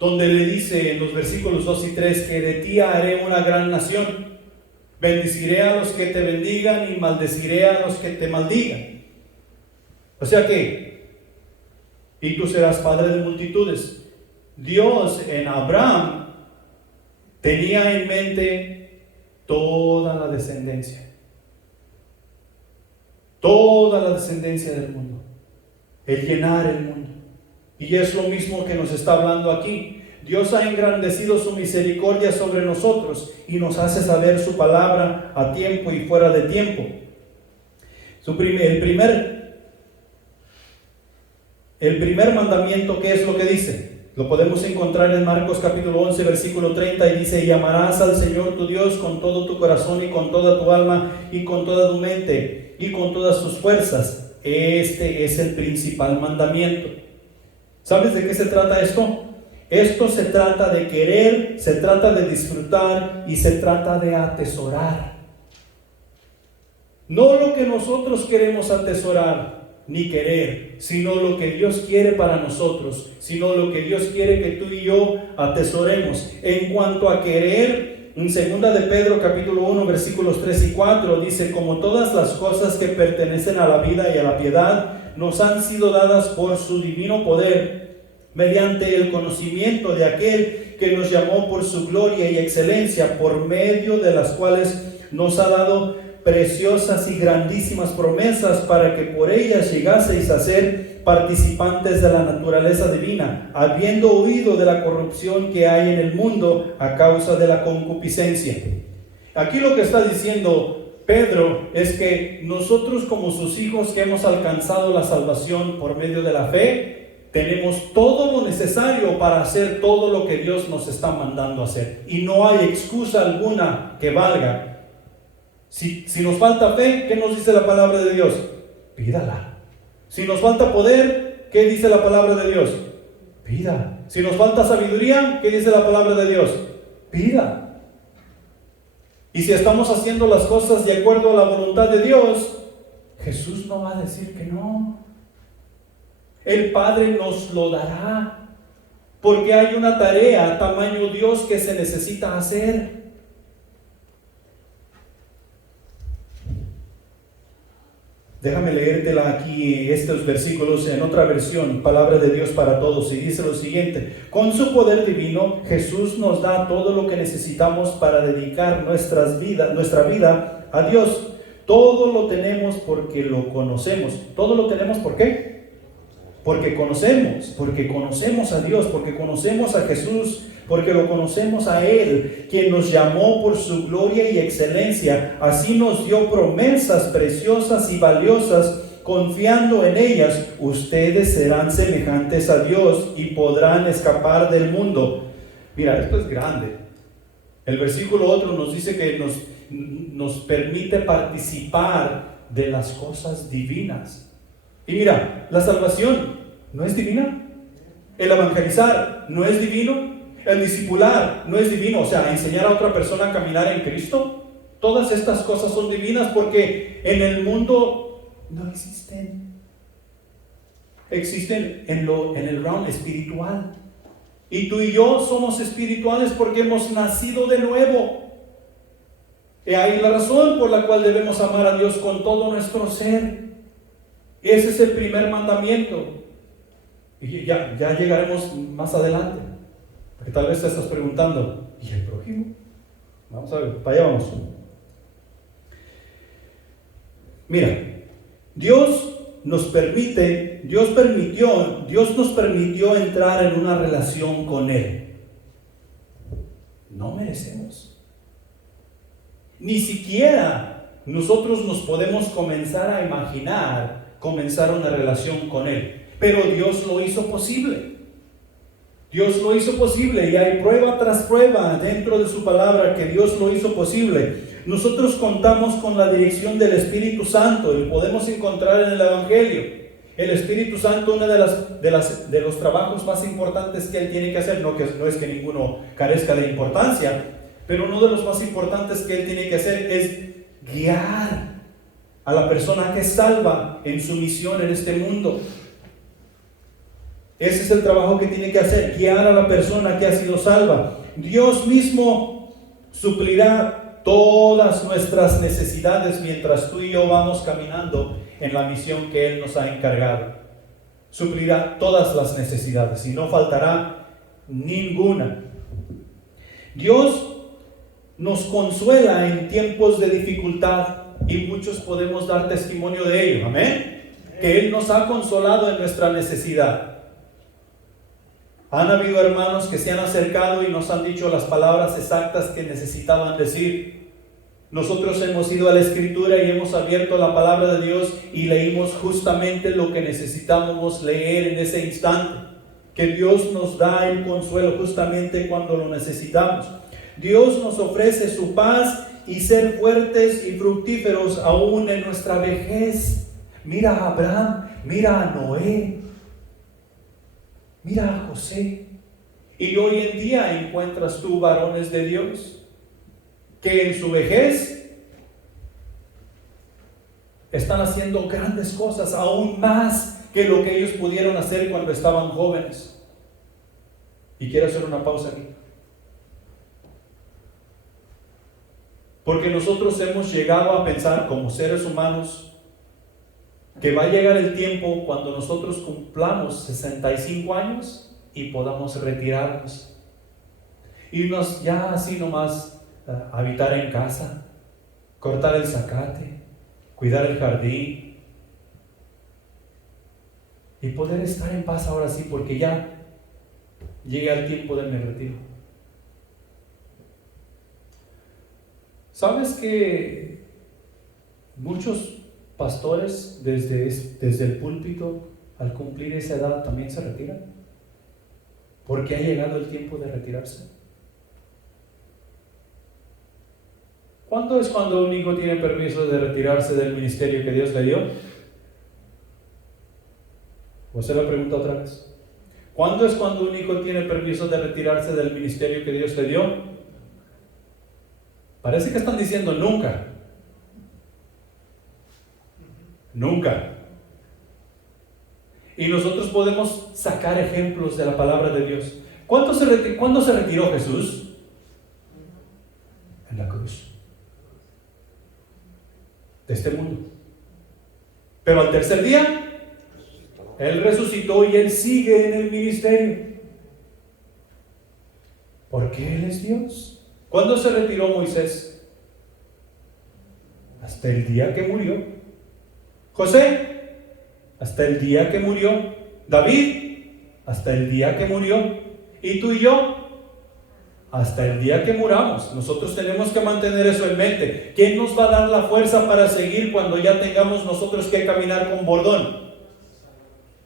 donde le dice en los versículos 2 y 3 que de ti haré una gran nación, bendeciré a los que te bendigan y maldeciré a los que te maldigan. O sea que, y tú serás padre de multitudes. Dios en Abraham tenía en mente toda la descendencia. Toda la descendencia del mundo, el llenar el mundo. Y es lo mismo que nos está hablando aquí. Dios ha engrandecido su misericordia sobre nosotros y nos hace saber su palabra a tiempo y fuera de tiempo. El primer mandamiento, ¿qué es lo que dice? Lo podemos encontrar en Marcos capítulo 11, versículo 30, y dice: y amarás al Señor tu Dios con todo tu corazón y con toda tu alma y con toda tu mente y con todas tus fuerzas. Este es el principal mandamiento. ¿Sabes de qué se trata esto? Esto se trata de querer, se trata de disfrutar y se trata de atesorar. No lo que nosotros queremos atesorar ni querer, sino lo que Dios quiere para nosotros, sino lo que Dios quiere que tú y yo atesoremos. En cuanto a querer, en 2 de Pedro capítulo 1 versículos 3 y 4 dice: como todas las cosas que pertenecen a la vida y a la piedad nos han sido dadas por su divino poder, mediante el conocimiento de aquel que nos llamó por su gloria y excelencia, por medio de las cuales nos ha dado preciosas y grandísimas promesas, para que por ellas llegaseis a ser participantes de la naturaleza divina, habiendo huido de la corrupción que hay en el mundo a causa de la concupiscencia. Aquí lo que está diciendo Pedro es que nosotros como sus hijos que hemos alcanzado la salvación por medio de la fe, tenemos todo lo necesario para hacer todo lo que Dios nos está mandando hacer. Y no hay excusa alguna que valga. Si nos falta fe, ¿qué nos dice la palabra de Dios? Pídala. Si nos falta poder, ¿qué dice la palabra de Dios? Pida. Si nos falta sabiduría, ¿qué dice la palabra de Dios? Pida. Y si estamos haciendo las cosas de acuerdo a la voluntad de Dios, Jesús no va a decir que no. El Padre nos lo dará, porque hay una tarea tamaño Dios que se necesita hacer. Déjame leértela aquí, estos versículos en otra versión, palabra de Dios para todos, y dice lo siguiente: con su poder divino, Jesús nos da todo lo que necesitamos para dedicar nuestra vida a Dios. Todo lo tenemos porque lo conocemos. ¿Todo lo tenemos por qué? Porque conocemos a Dios, porque conocemos a Jesús, porque lo conocemos a Él, quien nos llamó por su gloria y excelencia. Así nos dio promesas preciosas y valiosas. Confiando en ellas, ustedes serán semejantes a Dios y podrán escapar del mundo. Mira, esto es grande. El versículo otro nos dice que nos permite participar de las cosas divinas. Y mira, la salvación no es divina. El evangelizar no es divino. El discipular no es divino. O sea, enseñar a otra persona a caminar en Cristo. Todas estas cosas son divinas porque en el mundo no existen. Existen en el realm espiritual. Y tú y yo somos espirituales porque hemos nacido de nuevo. Y ahí la razón por la cual debemos amar a Dios con todo nuestro ser. Ese es el primer mandamiento. Y ya llegaremos más adelante. Porque tal vez te estás preguntando, ¿y el prójimo? Vamos a ver, para allá vamos. Mira, Dios nos permitió entrar en una relación con Él. No merecemos. Ni siquiera nosotros nos podemos comenzar a imaginar comenzar una relación con Él. Pero Dios lo hizo posible. Dios lo hizo posible y hay prueba tras prueba dentro de su palabra que Dios lo hizo posible. Nosotros contamos con la dirección del Espíritu Santo y podemos encontrar en el Evangelio. El Espíritu Santo, uno de los trabajos más importantes que Él tiene que hacer, no es que ninguno carezca de importancia, pero uno de los más importantes que Él tiene que hacer es guiar a la persona que es salva en su misión en este mundo. Ese es el trabajo que tiene que hacer, guiar a la persona que ha sido salva. Dios mismo suplirá todas nuestras necesidades mientras tú y yo vamos caminando en la misión que Él nos ha encargado. Suplirá todas las necesidades y no faltará ninguna. Dios nos consuela en tiempos de dificultad y muchos podemos dar testimonio de ello. Amén. Que Él nos ha consolado en nuestra necesidad. Han habido hermanos que se han acercado y nos han dicho las palabras exactas que necesitaban decir. Nosotros hemos ido a la Escritura y hemos abierto la palabra de Dios y leímos justamente lo que necesitábamos leer en ese instante. Que Dios nos da el consuelo justamente cuando lo necesitamos. Dios nos ofrece su paz y ser fuertes y fructíferos aún en nuestra vejez. Mira a Abraham, mira a Noé, mira a José. Y hoy en día encuentras tú varones de Dios que en su vejez están haciendo grandes cosas, aún más que lo que ellos pudieron hacer cuando estaban jóvenes. Y quiero hacer una pausa aquí. Porque nosotros hemos llegado a pensar como seres humanos que va a llegar el tiempo cuando nosotros cumplamos 65 años y podamos retirarnos. Irnos ya así nomás a habitar en casa, cortar el zacate, cuidar el jardín y poder estar en paz ahora sí, porque ya llega el tiempo de mi retiro. ¿Sabes que Muchos pastores desde el púlpito, al cumplir esa edad, también se retiran, porque ha llegado el tiempo de retirarse. ¿Cuándo es cuando un hijo tiene permiso de retirarse del ministerio que Dios le dio? Voy a hacer la pregunta otra vez. ¿Cuándo es cuando un hijo tiene permiso de retirarse del ministerio que Dios le dio? Parece que están diciendo nunca. Nunca. Y nosotros podemos sacar ejemplos de la palabra de Dios. ¿Cuándo se retiró Jesús? En la cruz. De este mundo. Pero al tercer día, Él resucitó y Él sigue en el ministerio. Porque Él es Dios. ¿Cuándo se retiró Moisés? Hasta el día que murió. José, hasta el día que murió. David, hasta el día que murió. Y tú y yo, hasta el día que muramos. Nosotros tenemos que mantener eso en mente. ¿Quién nos va a dar la fuerza para seguir cuando ya tengamos nosotros que caminar con bordón?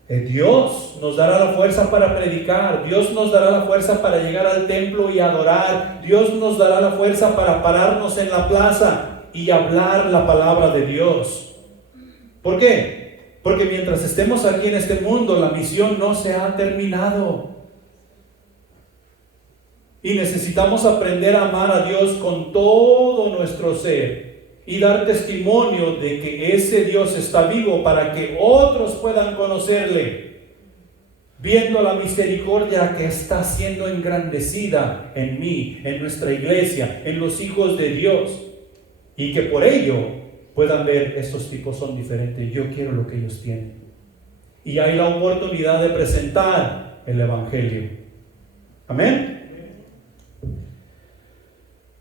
Dios nos dará la fuerza para predicar. Dios nos dará la fuerza para llegar al templo y adorar. Dios nos dará la fuerza para pararnos en la plaza y hablar la palabra de Dios. ¿Por qué? Porque mientras estemos aquí en este mundo, la misión no se ha terminado. Y necesitamos aprender a amar a Dios con todo nuestro ser y dar testimonio de que ese Dios está vivo para que otros puedan conocerle, viendo la misericordia que está siendo engrandecida en mí, en nuestra iglesia, en los hijos de Dios, y que por ello puedan ver, estos tipos son diferentes, yo quiero lo que ellos tienen. Y hay la oportunidad de presentar el Evangelio. Amén.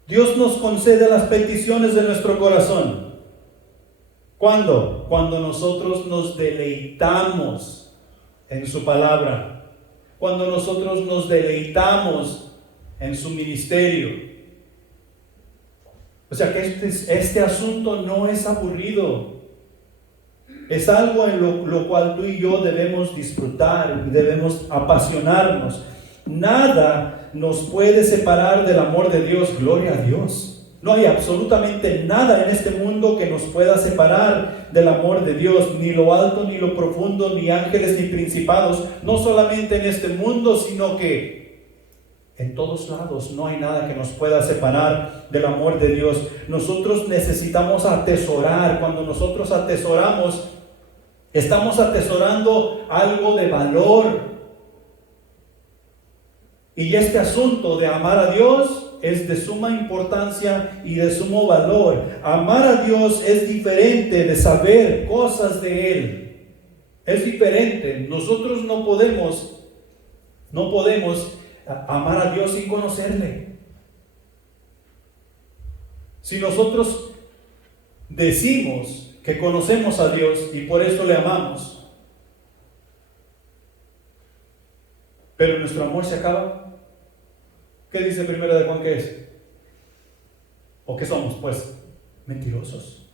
Dios nos concede las peticiones de nuestro corazón. ¿Cuándo? Cuando nosotros nos deleitamos en su palabra. Cuando nosotros nos deleitamos en su ministerio. O sea que este asunto no es aburrido. Es algo en lo cual tú y yo debemos disfrutar y debemos apasionarnos. Nada nos puede separar del amor de Dios. Gloria a Dios. No hay absolutamente nada en este mundo que nos pueda separar del amor de Dios. Ni lo alto, ni lo profundo, ni ángeles, ni principados. No solamente en este mundo, sino que en todos lados no hay nada que nos pueda separar del amor de Dios. Nosotros necesitamos atesorar. Cuando nosotros atesoramos, estamos atesorando algo de valor. Y este asunto de amar a Dios es de suma importancia y de sumo valor. Amar a Dios es diferente de saber cosas de Él. Es diferente. Nosotros no podemos amar a Dios sin conocerle. Si nosotros decimos que conocemos a Dios y por eso le amamos, pero nuestro amor se acaba, ¿qué dice Primera de Juan que es? ¿O qué somos? Pues mentirosos.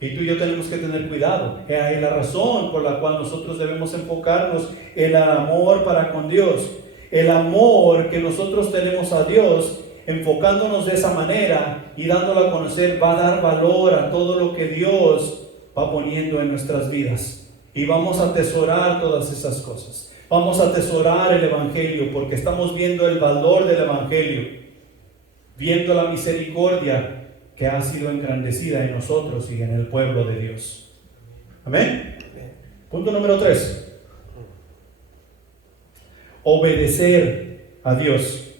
Y tú y yo tenemos que tener cuidado. Es la razón por la cual nosotros debemos enfocarnos en el amor para con Dios. El amor que nosotros tenemos a Dios, enfocándonos de esa manera y dándolo a conocer, va a dar valor a todo lo que Dios va poniendo en nuestras vidas. Y vamos a atesorar todas esas cosas. Vamos a atesorar el Evangelio porque estamos viendo el valor del Evangelio, viendo la misericordia que ha sido engrandecida en nosotros y en el pueblo de Dios. Amén. Punto número 3. Obedecer a Dios.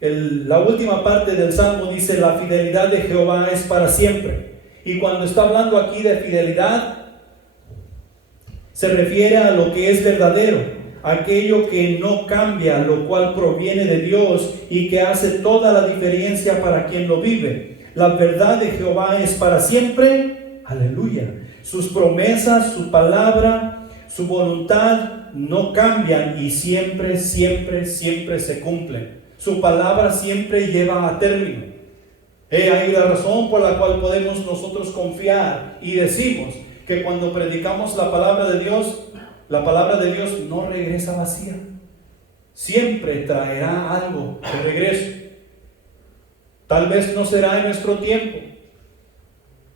La última parte del Salmo dice: la fidelidad de Jehová es para siempre. Y cuando está hablando aquí de fidelidad, se refiere a lo que es verdadero, aquello que no cambia, lo cual proviene de Dios y que hace toda la diferencia para quien lo vive. La verdad de Jehová es para siempre. Aleluya. Sus promesas, su palabra, su voluntad no cambian y siempre, siempre, siempre se cumplen. Su palabra siempre lleva a término. He ahí la razón por la cual podemos nosotros confiar y decimos que cuando predicamos la palabra de Dios no regresa vacía. Siempre traerá algo de regreso. Tal vez no será en nuestro tiempo,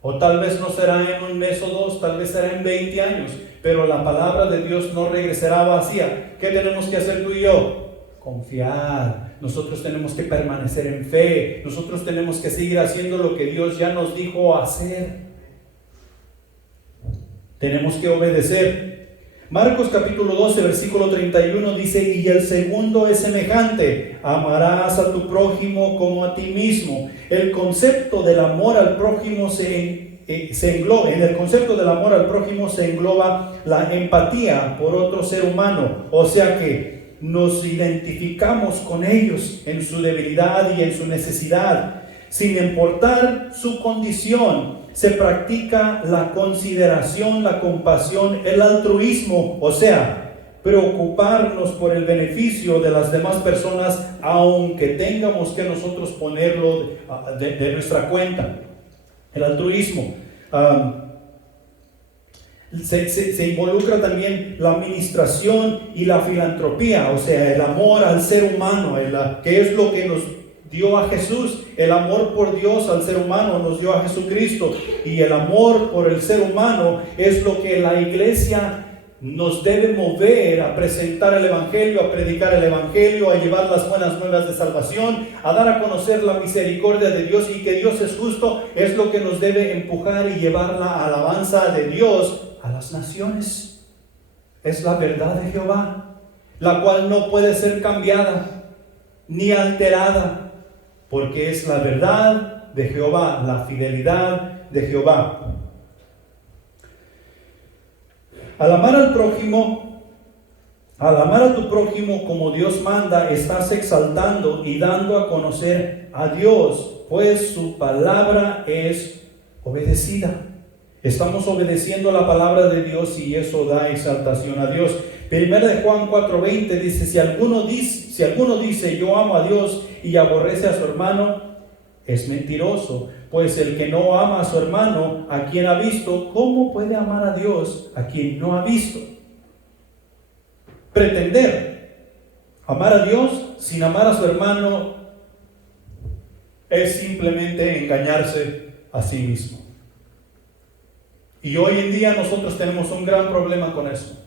o tal vez no será en un mes o dos, tal vez será en 20 años, pero la palabra de Dios no regresará vacía. ¿Qué tenemos que hacer tú y yo? Confiar. Nosotros tenemos que permanecer en fe. Nosotros tenemos que seguir haciendo lo que Dios ya nos dijo hacer. Tenemos que obedecer. Marcos capítulo 12, versículo 31 dice: y el segundo es semejante: amarás a tu prójimo como a ti mismo. El concepto del amor al prójimo en el concepto del amor al prójimo se engloba la empatía por otro ser humano, o sea que nos identificamos con ellos en su debilidad y en su necesidad, sin importar su condición. Se practica la consideración, la compasión, el altruismo, o sea, preocuparnos por el beneficio de las demás personas, aunque tengamos que nosotros ponerlo de nuestra cuenta. El altruismo. Se involucra también la administración y la filantropía, o sea, el amor al ser humano, que es lo que nos dio a Jesús. El amor por Dios al ser humano nos dio a Jesucristo, y el amor por el ser humano es lo que la iglesia nos debe mover a presentar el Evangelio, a predicar el Evangelio, a llevar las buenas nuevas de salvación, a dar a conocer la misericordia de Dios y que Dios es justo. Es lo que nos debe empujar y llevar la alabanza de Dios a las naciones. Es la verdad de Jehová, la cual no puede ser cambiada ni alterada, porque es la verdad de Jehová, la fidelidad de Jehová. Al amar a tu prójimo como Dios manda, estás exaltando y dando a conocer a Dios, pues su palabra es obedecida. Estamos obedeciendo la palabra de Dios y eso da exaltación a Dios. Primera de Juan 4:20 dice: si alguno dice yo amo a Dios y aborrece a su hermano, es mentiroso. Pues el que no ama a su hermano, a quien ha visto, ¿cómo puede amar a Dios a quien no ha visto? Pretender amar a Dios sin amar a su hermano es simplemente engañarse a sí mismo. Y hoy en día nosotros tenemos un gran problema con eso,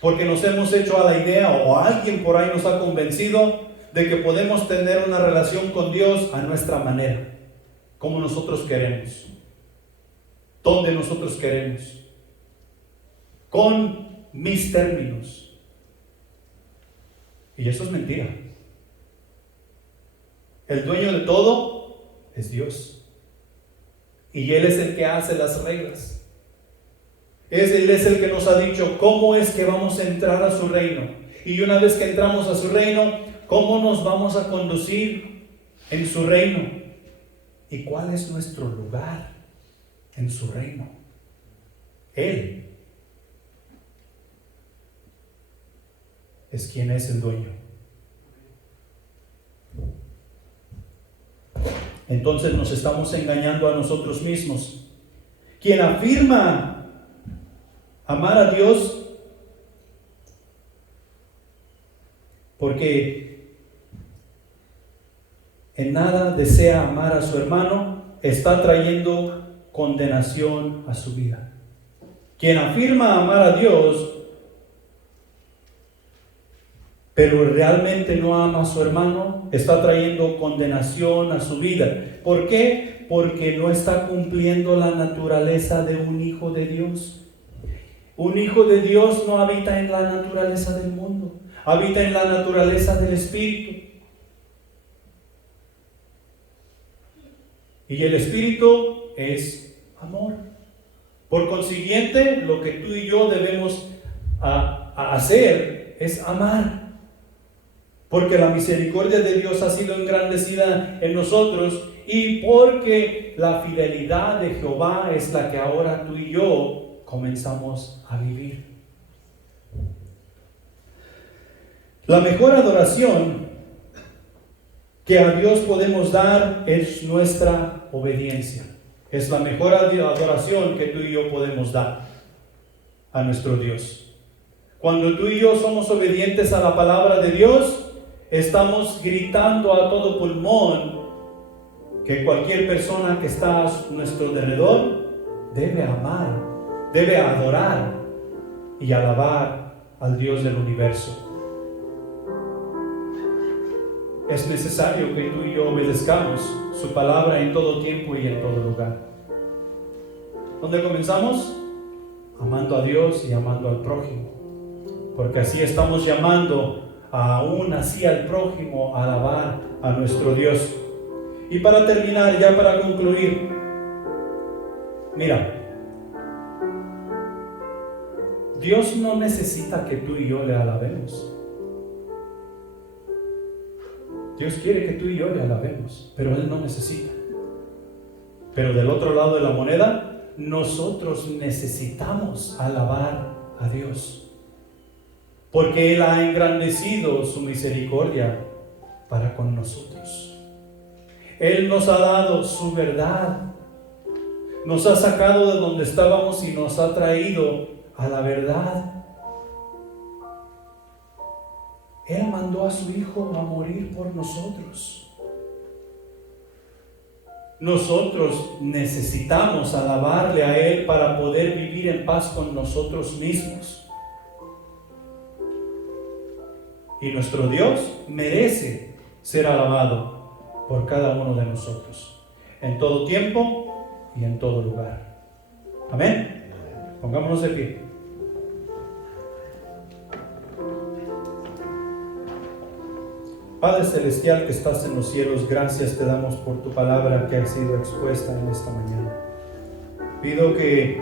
porque nos hemos hecho a la idea, o alguien por ahí nos ha convencido de que podemos tener una relación con Dios a nuestra manera, como nosotros queremos, donde nosotros queremos, con mis términos. Y eso es mentira. El dueño de todo es Dios, y Él es el que hace las reglas. Él es el que nos ha dicho cómo es que vamos a entrar a su reino, y una vez que entramos a su reino, cómo nos vamos a conducir en su reino y cuál es nuestro lugar en su reino. Él es quien es el dueño. Entonces nos estamos engañando a nosotros mismos. Quien afirma amar a Dios porque en nada desea amar a su hermano, está trayendo condenación a su vida. Quien afirma amar a Dios pero realmente no ama a su hermano, está trayendo condenación a su vida. ¿Por qué? Porque no está cumpliendo la naturaleza de un hijo de Dios. Un hijo de Dios no habita en la naturaleza del mundo, habita en la naturaleza del Espíritu. Y el Espíritu es amor. Por consiguiente, lo que tú y yo debemos hacer es amar. Porque la misericordia de Dios ha sido engrandecida en nosotros, y porque la fidelidad de Jehová es la que ahora tú y yo comenzamos a vivir. La mejor adoración que a Dios podemos dar es nuestra obediencia. Es la mejor adoración que tú y yo podemos dar a nuestro Dios. Cuando tú y yo somos obedientes a la palabra de Dios, estamos gritando a todo pulmón que cualquier persona que está a nuestro alrededor debe amar, debe adorar y alabar al Dios del universo. Es necesario que tú y yo obedezcamos su palabra en todo tiempo y en todo lugar. ¿Dónde comenzamos? Amando a Dios y amando al prójimo. Porque así estamos llamando aún así al prójimo a alabar a nuestro Dios. Y para terminar, ya para concluir, mira, Dios no necesita que tú y yo le alabemos. Dios quiere que tú y yo le alabemos, pero Él no necesita. Pero del otro lado de la moneda, nosotros necesitamos alabar a Dios, porque Él ha engrandecido su misericordia para con nosotros. Él nos ha dado su verdad, nos ha sacado de donde estábamos y nos ha traído a la verdad. Él mandó a su Hijo a morir por nosotros. Nosotros necesitamos alabarle a Él para poder vivir en paz con nosotros mismos. Y nuestro Dios merece ser alabado por cada uno de nosotros, en todo tiempo y en todo lugar. Amén. Pongámonos de pie. Padre Celestial que estás en los cielos, gracias te damos por tu palabra que ha sido expuesta en esta mañana. Pido que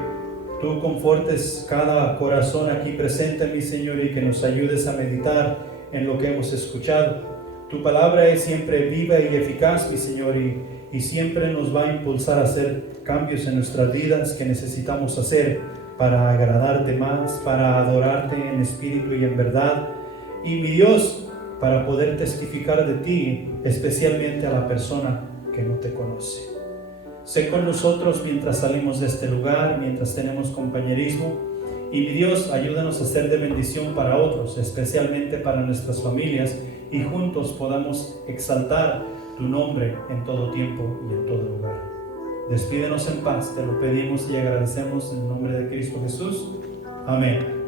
tú confortes cada corazón aquí presente, mi Señor, y que nos ayudes a meditar en lo que hemos escuchado. Tu palabra es siempre viva y eficaz, mi Señor, y siempre nos va a impulsar a hacer cambios en nuestras vidas que necesitamos hacer para agradarte más, para adorarte en espíritu y en verdad. Y mi Dios, para poder testificar de ti, especialmente a la persona que no te conoce. Sé con nosotros mientras salimos de este lugar, mientras tenemos compañerismo, y mi Dios, ayúdanos a ser de bendición para otros, especialmente para nuestras familias, y juntos podamos exaltar tu nombre en todo tiempo y en todo lugar. Despídenos en paz, te lo pedimos y agradecemos en el nombre de Cristo Jesús. Amén.